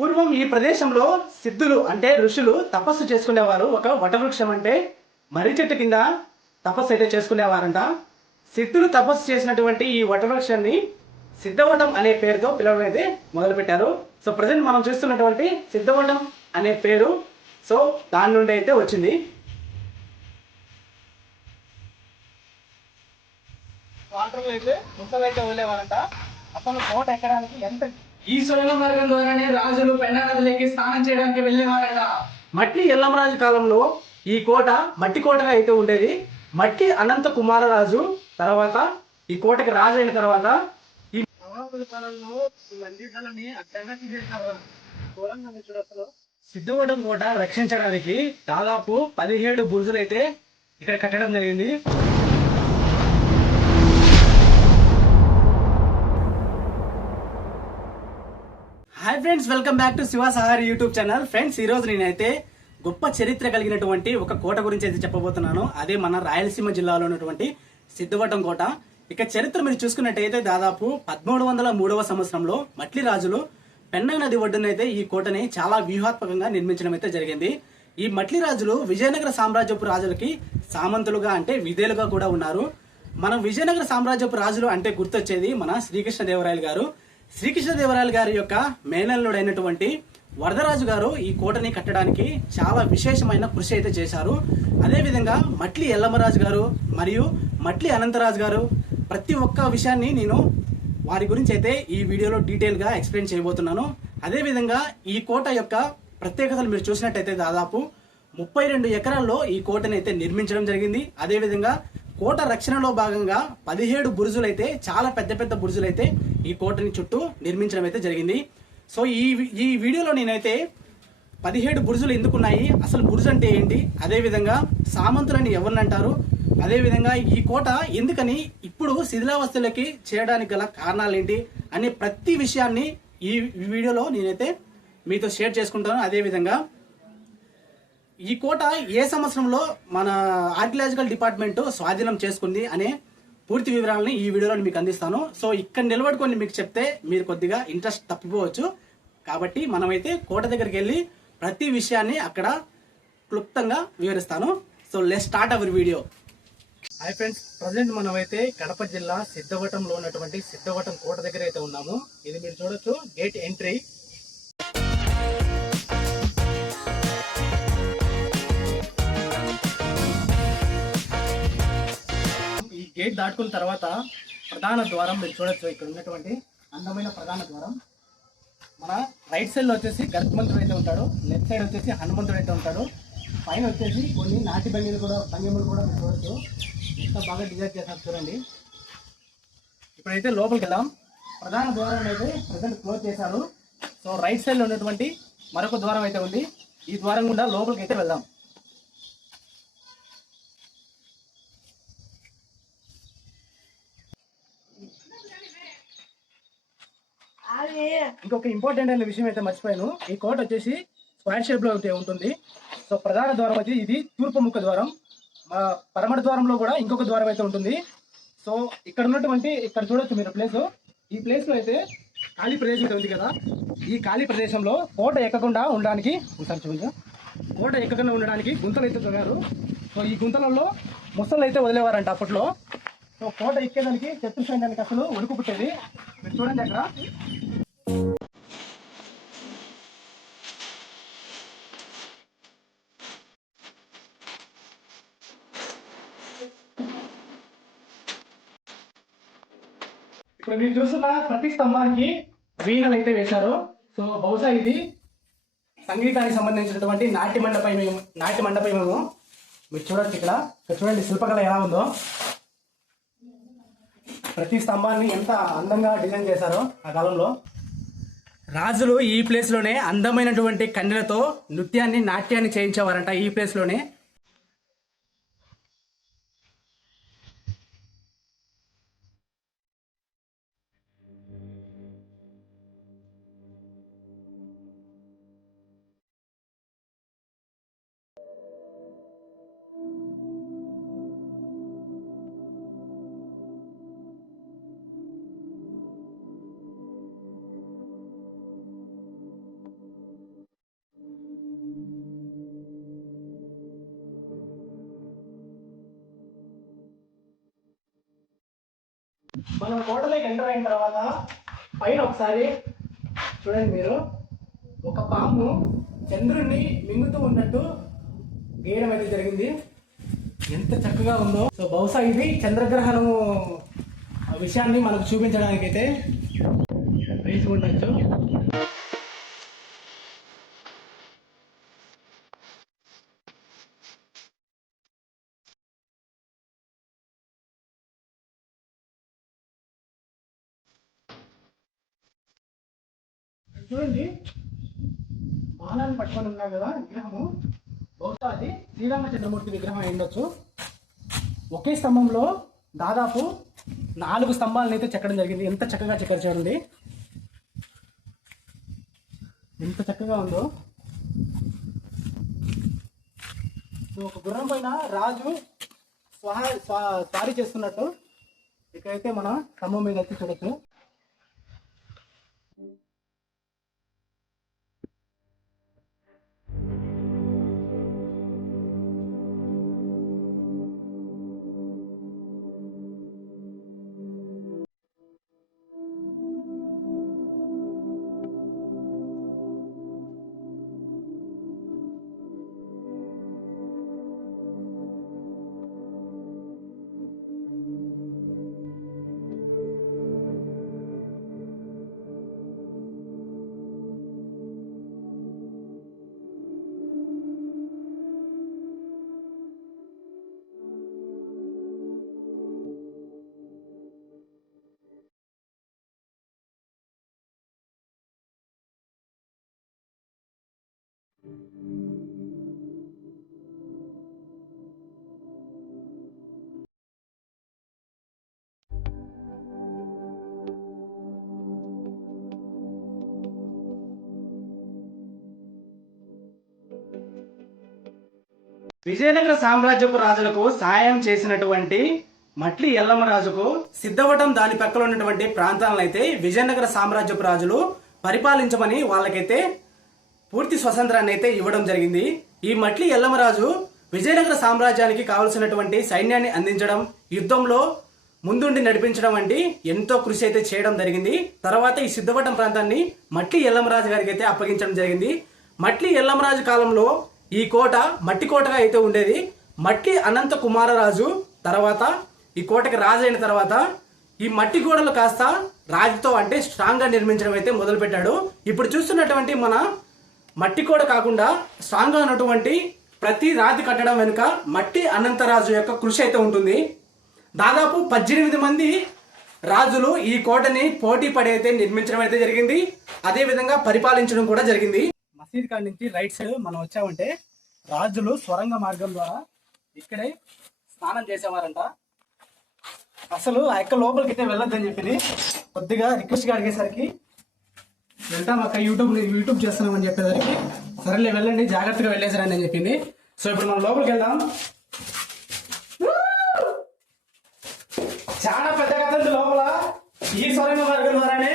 పూర్వం ఈ ప్రదేశంలో సిద్ధులు అంటే ఋషులు తపస్సు చేసుకునేవారు. ఒక వటవృక్షం అంటే మర్రి చెట్టు కింద తపస్సు అయితే చేసుకునేవారంట. సిద్ధులు తపస్సు చేసినటువంటి ఈ వటవృక్షాన్ని సిద్ధవటం అనే పేరుతో పిలవడం అయితే మొదలుపెట్టారు. సో ప్రజెంట్ మనం చూస్తున్నటువంటి సిద్ధవటం అనే పేరు సో దాని నుండి అయితే వచ్చింది. వాటర్లో అయితే ముసలైతే వదిలేవారంట. అసలు కోట ఎక్కడానికి ఎంత ఈ సొరంగ మార్గం ద్వారానే రాజులు పెన్నా నదిలోకి స్నానం చేయడానికి వెళ్ళేవారట. మట్టి ఎల్లమరాజు కాలంలో ఈ కోట మట్టి కోటగా అయితే ఉండేది. మట్టి అనంత కుమారరాజు తర్వాత ఈ కోటకి రాజు అయిన తర్వాత ఈ నవాబుల కాలంలో ఇవన్నీ అడ్డంగా తీసేసారు. సిద్ధవటం కోట రక్షించడానికి దాదాపు 17 బురుజులు అయితే ఇక్కడ కట్టడం జరిగింది. Hi friends, welcome back to Shiva Sahari YouTube channel. Friends, ఈ రోజు నేనైతే గొప్ప చరిత్ర కలిగినటువంటి ఒక కోట గురించి అయితే చెప్పబోతున్నాను. అదే మన రాయలసీమ జిల్లాలో ఉన్నటువంటి సిద్ధవటం కోట. ఇక చరిత్ర మీరు చూసుకున్నట్టయితే దాదాపు 1303వ సంవత్సరంలో మట్లి రాజులు పెన్నా నది ఒడ్డునైతే ఈ కోటని చాలా వ్యూహాత్మకంగా నిర్మించడం అయితే జరిగింది. ఈ మట్లి రాజులు విజయనగర సామ్రాజ్యపు రాజులకి సామంతులుగా అంటే విధేలుగా కూడా ఉన్నారు. మనం విజయనగర సామ్రాజ్యపు రాజులు అంటే గుర్తొచ్చేది మన శ్రీకృష్ణదేవరాయలు గారు. శ్రీకృష్ణదేవరాయలు గారి యొక్క మేనల్లుడైనటువంటి వరదరాజు గారు ఈ కోటని కట్టడానికి చాలా విశేషమైన కృషి అయితే చేశారు. అదేవిధంగా మట్లి ఎల్లమరాజు గారు మరియు మట్లి అనంతరాజు గారు ప్రతి ఒక్క విషయాన్ని నేను వారి గురించి అయితే ఈ వీడియోలో డీటెయిల్ గా ఎక్స్ప్లెయిన్ చేయబోతున్నాను. అదేవిధంగా ఈ కోట యొక్క ప్రత్యేకతలు మీరు చూసినట్టయితే దాదాపు 32 ఎకరాల్లో ఈ కోటని అయితే నిర్మించడం జరిగింది. అదేవిధంగా కోట రక్షణలో భాగంగా 17 బురుజులు అయితే చాలా పెద్ద పెద్ద బురుజులు అయితే ఈ కోటని చుట్టూ నిర్మించడం అయితే జరిగింది. సో ఈ వీడియోలో నేనైతే 17 బురుజులు ఎందుకున్నాయి, అసలు బురుజు అంటే ఏంటి, అదేవిధంగా సామంతులని ఎవరిని అంటారు, అదేవిధంగా ఈ కోట ఎందుకని ఇప్పుడు శిథిలావస్థలకి చేయడానికి గల కారణాలు ఏంటి అనే ప్రతి విషయాన్ని ఈ వీడియోలో నేనైతే మీతో షేర్ చేసుకుంటాను. అదేవిధంగా ఈ కోట ఏ సంవత్సరంలో మన ఆర్కియాలజికల్ డిపార్ట్మెంట్ స్వాధీనం చేసుకుంది అనే పూర్తి వివరాలని ఈ వీడియోలో మీకు అందిస్తాను. సో ఇక్కడ నిలబడుకొని మీకు చెప్తే మీరు కొద్దిగా ఇంట్రెస్ట్ తప్పిపోవచ్చు. కాబట్టి మనమైతే కోట దగ్గరికి వెళ్ళి ప్రతి విషయాన్ని అక్కడ క్లుప్తంగా వివరిస్తాను. So let's start our video. Hi friends, present మనమైతే కడప జిల్లా సిద్ధవటంలో ఉన్నటువంటి సిద్ధవటం కోట దగ్గర అయితే ఉన్నాము. ఇది మీరు చూడొచ్చు, గేట్ ఎంట్రీ. ఈ గేట్ దాటుకున్న తర్వాత ప్రధాన ద్వారం మీరు చూడొచ్చు. ఇక్కడ ఉన్నటువంటి అందమైన ప్రధాన ద్వారం. మన రైట్ సైడ్ లో వచ్చేసి గర్భమంతుడు అయితే ఉంటాడు, లెఫ్ట్ సైడ్ వచ్చేసి హనుమంతుడు అయితే ఉంటాడు. పైన వచ్చేసి కొన్ని నాటి భంగిములు కూడా మీరు చూడొచ్చు. ఎంత బాగా డిజైన్ చేశారు చూడండి. ఇప్పుడైతే లోపలికి వెళ్దాం. ప్రధాన ద్వారం అయితే ప్రజెంట్ క్లోజ్ చేశారు. సో రైట్ సైడ్ లో ఉన్నటువంటి మరొక ద్వారం అయితే ఉంది. ఈ ద్వారం గుండా లోపలికి అయితే వెళ్దాం. ఇంకొక ఇంపార్టెంట్ అయిన విషయం అయితే మర్చిపోయాను. ఈ కోట వచ్చేసి స్క్వేర్ షేప్ లో అయితే ఉంటుంది. సో ప్రధాన ద్వారం వచ్చి ఇది తూర్పు ముఖ ద్వారం. పరమటి ద్వారంలో కూడా ఇంకొక ద్వారం అయితే ఉంటుంది. సో ఇక్కడ చూడొచ్చు మీరు ప్లేస్. ఈ ప్లేస్ లో అయితే ఖాళీ ప్రదేశం అయితే ఉంది కదా. ఈ ఖాళీ ప్రదేశంలో కోట ఎక్కకుండా ఉండడానికి గుంతలు అయితే తవ్వారు. సో ఈ గుంతలలో ముసళ్ళు అయితే వదిలేవారంట అప్పట్లో. సో కోట ఎక్కేదానికి శత్రు సైన్యానికి అసలు ఉడుకు పుట్టేది. మీరు చూడండి అక్కడ. ఇప్పుడు మీరు చూస్తున్న ప్రతి స్తంభానికి వీణలు అయితే వేశారు. సో బహుశా ఇది సంగీతానికి సంబంధించినటువంటి నాట్య మండపమేమో. మీరు చూడొచ్చు ఇక్కడ చూడండి శిల్పకళ ఎలా ఉందో. ప్రతి స్తంభాన్ని ఎంత అందంగా డిజైన్ చేశారో ఆ కాలంలో. రాజులు ఈ ప్లేస్ లోనే అందమైనటువంటి కన్నెలతో నాట్యాన్ని చేయించేవారంట ఈ ప్లేస్ లోనే. మనం కోటలోకి ఎంటర్ అయిన తర్వాత పైన ఒకసారి చూడండి మీరు, ఒక పాము చంద్రుడిని మింగుతూ ఉన్నట్టు గీయడం అయితే జరిగింది. ఎంత చక్కగా ఉందో. సో బహుశా ఇది చంద్రగ్రహణము విషయాన్ని మనకు చూపించడానికైతే వేసి ఉండొచ్చు. చూడండి, బాణాన్ని పట్టుకొని ఉన్నా కదా విగ్రహము, బహుశా అది శ్రీరామచంద్రమూర్తి విగ్రహం అయి ఉండొచ్చు. ఒకే స్తంభంలో దాదాపు 4 స్తంభాలను అయితే చెక్కడం జరిగింది. ఎంత చక్కగా చెక్కారు చూడండి, ఎంత చక్కగా ఉందో. ఒక గుర్రం పైన రాజు స్వారీ చేస్తున్నట్టు ఇక్కడైతే మన స్తంభం మీద అయితే చూడొచ్చు. విజయనగర సామ్రాజ్యపు రాజులకు సాయం చేసినటువంటి మట్లి ఎల్లమ్మరాజుకు సిద్ధవటం దాని పక్కన ఉన్నటువంటి ప్రాంతాలను అయితే విజయనగర సామ్రాజ్యపు రాజులు పరిపాలించమని వాళ్ళకైతే పూర్తి స్వతంత్రాన్ని అయితే ఇవ్వడం జరిగింది. ఈ మట్లి ఎల్లమ్మరాజు విజయనగర సామ్రాజ్యానికి కావలసినటువంటి సైన్యాన్ని అందించడం, యుద్ధంలో ముందుండి నడిపించడం వంటి ఎంతో కృషి అయితే చేయడం జరిగింది. తర్వాత ఈ సిద్ధవటం ప్రాంతాన్ని మట్లి ఎల్లమ్మరాజు గారికి అయితే అప్పగించడం జరిగింది. మట్లి ఎల్లమ్మరాజు కాలంలో ఈ కోట మట్టి కోటగా అయితే ఉండేది. మట్లి అనంత కుమారరాజు తర్వాత ఈ కోటకి రాజు అయిన తర్వాత ఈ మట్టి గోడలు కాస్త రాతితో అంటే స్ట్రాంగ్ గా నిర్మించడం అయితే మొదలు పెట్టాడు. ఇప్పుడు చూస్తున్నటువంటి మన మట్టి కోట కాకుండా స్ట్రాంగ్ గా ఉన్నటువంటి ప్రతి రాతి కట్టడం వెనుక మట్టి అనంతరాజు యొక్క కృషి అయితే ఉంటుంది. దాదాపు 18 మంది రాజులు ఈ కోటని పోటీ పడి అయితే నిర్మించడం అయితే జరిగింది. అదే విధంగా పరిపాలించడం కూడా జరిగింది. మసీద్ కాడ నుంచి రైట్ సైడ్ మనం వచ్చామంటే రాజులు స్వరంగ మార్గం ద్వారా ఇక్కడే స్నానం చేసేవారంట. అసలు ఆ యొక్క లోపలికి అయితే వెళ్ళొద్దని చెప్పింది. కొద్దిగా రిక్వెస్ట్గా అడిగేసరికి వెళ్తాం అక్క, యూట్యూబ్ చేస్తున్నామని చెప్పేసరికి సరేలే వెళ్ళండి జాగ్రత్తగా వెళ్ళేసారని అని చెప్పింది. సో ఇప్పుడు మనం లోపలికి వెళ్దాం. చాలా పెద్ద కథ లోపల. ఈ స్వరంగ మార్గం ద్వారానే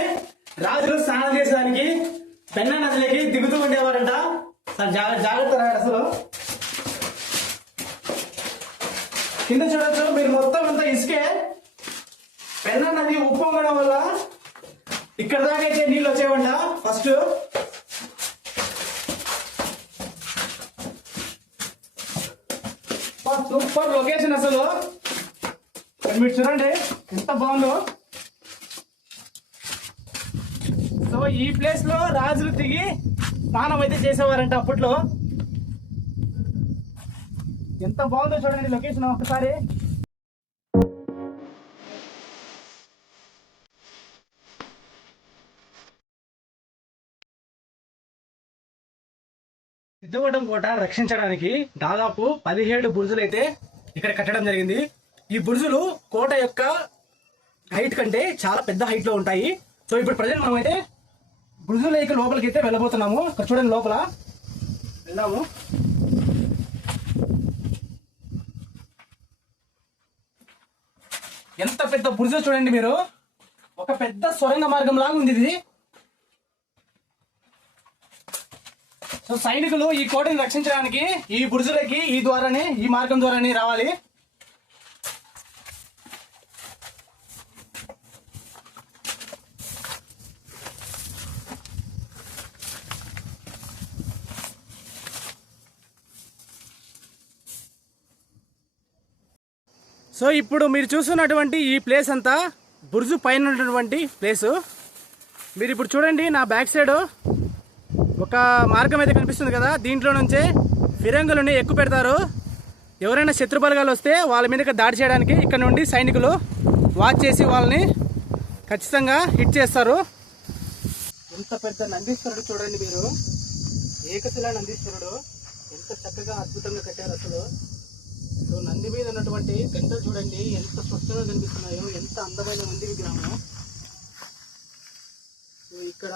రాజులు స్నానం చేసేదానికి పెన్నా నదిలోకి దిగుతూ ఉండేవారంట. జాగ్రత్త రాడు. అసలు కింద చూడొచ్చు మీరు, మొత్తం అంతా ఇసుకే. పెన్నా నది ఉప్పొంగడం వల్ల ఇక్కడ దాకా అయితే నీళ్ళు వచ్చేవంట. ఫస్ట్ సూపర్ లొకేషన్ అసలు. మీరు చూడండి ఎంత బాగుందో. సో ఈ ప్లేస్ లో రాజులు దిగి స్నానం అయితే చేసేవారంట అప్పట్లో. ఎంత బాగుందో చూడండి లొకేషన్ ఒకసారి. సిద్ధవటం కోట రక్షించడానికి దాదాపు 17 బుర్జులు అయితే ఇక్కడ కట్టడం జరిగింది. ఈ బుర్జులు కోట యొక్క హైట్ కంటే చాలా పెద్ద హైట్ లో ఉంటాయి. సో ఇప్పుడు ప్రజెంట్ మనం అయితే బుర్జు లేక లోపలికి అయితే వెళ్ళబోతున్నాము. ఇక్కడ చూడండి లోపల వెళ్దాము. ఎంత పెద్ద బుర్జు చూడండి మీరు, ఒక పెద్ద సొరంగ మార్గం లాగా ఉంది ఇది. సో సైనికులు ఈ కోటని రక్షించడానికి ఈ బుర్జులకి ఈ ద్వారానే, ఈ మార్గం ద్వారానే రావాలి. సో ఇప్పుడు మీరు చూస్తున్నటువంటి ఈ ప్లేస్ అంతా బుర్జు పైన ఉన్నటువంటి ప్లేసు. మీరు ఇప్పుడు చూడండి, నా బ్యాక్ సైడ్ ఒక మార్గం అయితే కనిపిస్తుంది కదా, దీంట్లో నుంచే ఫిరంగులని ఎక్కువ పెడతారు. ఎవరైనా శత్రు బలగాలు వస్తే వాళ్ళ మీదకి దాడి చేయడానికి ఇక్కడ నుండి సైనికులు వాచ్ చేసి వాళ్ళని ఖచ్చితంగా హిట్ చేస్తారు. ఎంత పెద్ద నందీశ్వరుడు చూడండి మీరు, ఏకశిలా నందీశ్వరుడు ఎంత చక్కగా అద్భుతంగా కట్టారు అసలు. సో నంది మీద ఉన్నటువంటి గంటలు చూడండి ఎంత స్పష్టంగా కనిపిస్తున్నాయో, ఎంత అందమైన నంది విగ్రహము. సో ఇక్కడ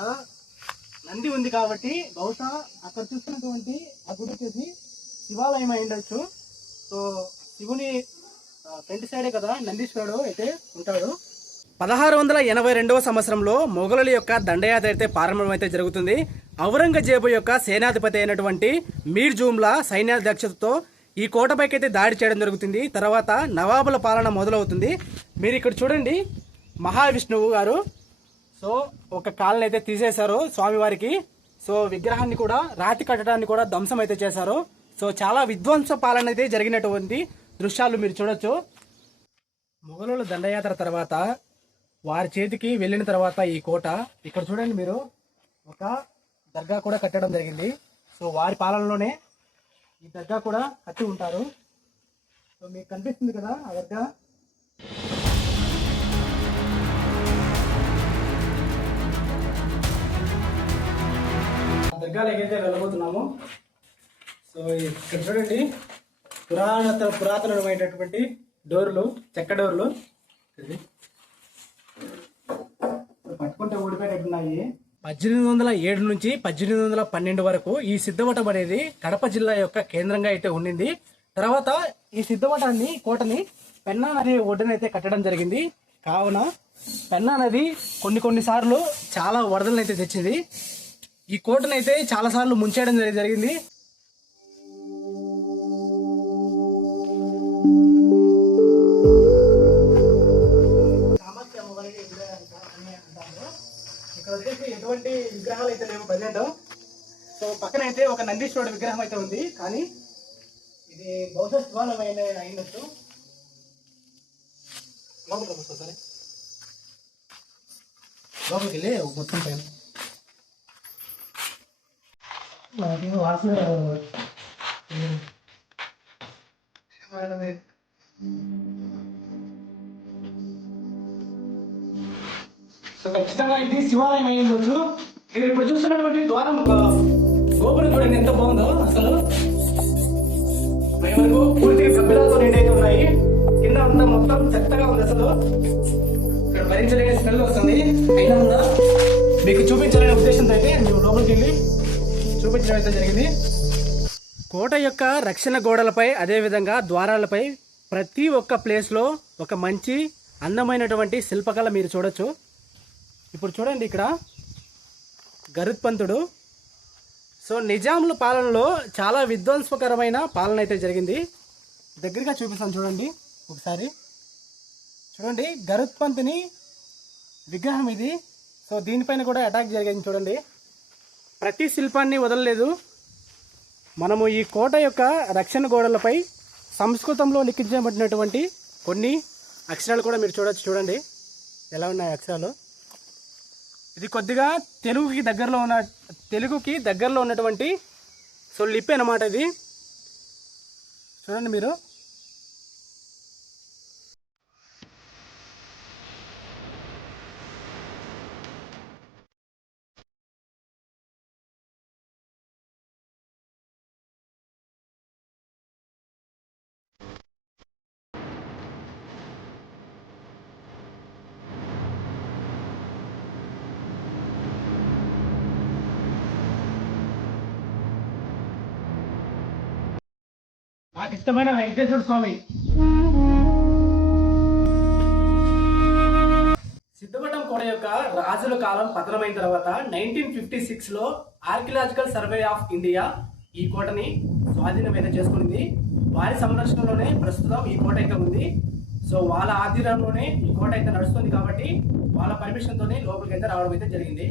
నంది ఉంది కాబట్టి బహుశా అక్కడ చూస్తున్నటువంటి ఆ గుడి వచ్చేసి శివాలయం అయి ఉండొచ్చు. సో శివుని ఫ్రంట్ సైడే కదా నందీశ్వరుడు అయితే ఉంటాడు. 1682వ సంవత్సరంలో మొఘలుల యొక్క దండయాత్ర అయితే ప్రారంభమైతే జరుగుతుంది. ఔరంగజేబు యొక్క సేనాధిపతి అయినటువంటి మీర్ జూమ్లా సైన్యాధ్యక్షతతో ఈ కోటపైకి అయితే దాడి చేయడం జరుగుతుంది. తర్వాత నవాబుల పాలన మొదలవుతుంది. మీరు ఇక్కడ చూడండి, మహావిష్ణువు గారు సో ఒక కాళ్ళని అయితే తీసేశారు స్వామివారికి. సో విగ్రహాన్ని కూడా రాతి కట్టడాన్ని కూడా ధ్వంసం అయితే చేశారు. సో చాలా విధ్వంస పాలన అయితే జరిగినటువంటి దృశ్యాలు మీరు చూడొచ్చు. మొఘలుల దండయాత్ర తర్వాత వారి చేతికి వెళ్ళిన తర్వాత ఈ కోట ఇక్కడ చూడండి మీరు ఒక దర్గా కూడా కట్టడం జరిగింది. సో వారి పాలనలోనే ఈ దర్గా కూడా కట్టి ఉంటారు. సో మీకు కనిపిస్తుంది కదా ఆ దర్గా. దర్గాలోకి అయితే వెళ్ళబోతున్నాము. సో ఇక్కడ చూడండి, పురాతనమైనటువంటి డోర్లు, చెక్క డోర్లు పట్టుకుంటే ఊడిపోయేటట్టున్నాయి. 1807 నుంచి 1812 వరకు ఈ సిద్ధవటం అనేది కడప జిల్లా యొక్క కేంద్రంగా అయితే ఉండింది. తర్వాత ఈ సిద్ధవటాన్ని కోటని పెన్నా నది ఒడ్డునైతే కట్టడం జరిగింది. కావున పెన్నా నది కొన్ని సార్లు చాలా వరదలను అయితే తెచ్చింది. ఈ కోటనైతే చాలా సార్లు ముంచేయడం జరిగింది. ఇక్కడ వచ్చేసి ఎటువంటి విగ్రహాలు అయితే లేవు ప్రజెంట్. సో పక్కన అయితే ఒక నందీశ్వరుడు విగ్రహం అయితే ఉంది, కానీ ఇది బహుశా శివాలయం అయినట్టు. లోపలికి సరే, లోపలికి వెళ్ళి మొత్తం పైన వాసన సో ఖచ్చితంగా ఇది శివాలయం అయి ఉండొచ్చు. మీరు ఇప్పుడు చూస్తున్నటువంటి ద్వారం గోపురం చూడండి ఎంత బాగుందో అసలు. వరకు పూర్తిగా గబ్బిలాతో నిండి అయితే ఉన్నాయి. కింద అంతా మొత్తం చెత్తగా ఉంది అసలు. ఇక్కడ భరించలేని స్మెల్ వస్తుంది. అయినా ఉందా మీకు చూపించాలనే ఉద్దేశంతో అయితే మేము లోపలికి వెళ్ళి చూపించడం అయితే జరిగింది. కోట యొక్క రక్షణ గోడలపై అదేవిధంగా ద్వారాలపై ప్రతి ఒక్క ప్లేస్లో ఒక మంచి అందమైనటువంటి శిల్పకళ మీరు చూడొచ్చు. ఇప్పుడు చూడండి, ఇక్కడ గరుత్పంతుడు. సో నిజాముల పాలనలో చాలా విధ్వంసకరమైన పాలన అయితే జరిగింది. దగ్గరగా చూపిస్తాను చూడండి ఒకసారి. చూడండి గరుత్పంతుని విగ్రహం ఇది. సో దీనిపైన కూడా అటాక్ జరిగింది చూడండి. ప్రతి శిల్పాన్ని వదలలేదు. మనము ఈ కోట యొక్క రక్షణ గోడలపై సంస్కృతంలో లిఖించబడినటువంటి కొన్ని అక్షరాలు కూడా మీరు చూడొచ్చు. చూడండి ఎలా ఉన్నాయి అక్షరాలు. ఇది కొద్దిగా తెలుగుకి దగ్గరలో ఉన్నటువంటి సో లిపి అన్నమాట ఇది. చూడండి మీరు. నాకు ఇష్టమైన వెంకటేశ్వర స్వామి. సిద్ధవటం కోట యొక్క రాజుల కాలం పతనమైన తర్వాత 1956లో ఆర్కియలాజికల్ సర్వే ఆఫ్ ఇండియా ఈ కోటని స్వాధీనమైతే చేసుకునింది. వారి సంరక్షణలోనే ప్రస్తుతం ఈ కోట అయితే ఉంది. సో వాళ్ళ ఆధీనంలోనే ఈ కోట అయితే నడుస్తుంది కాబట్టి వాళ్ళ పర్మిషన్తోనే లోపలికి అయితే రావడం అయితే జరిగింది.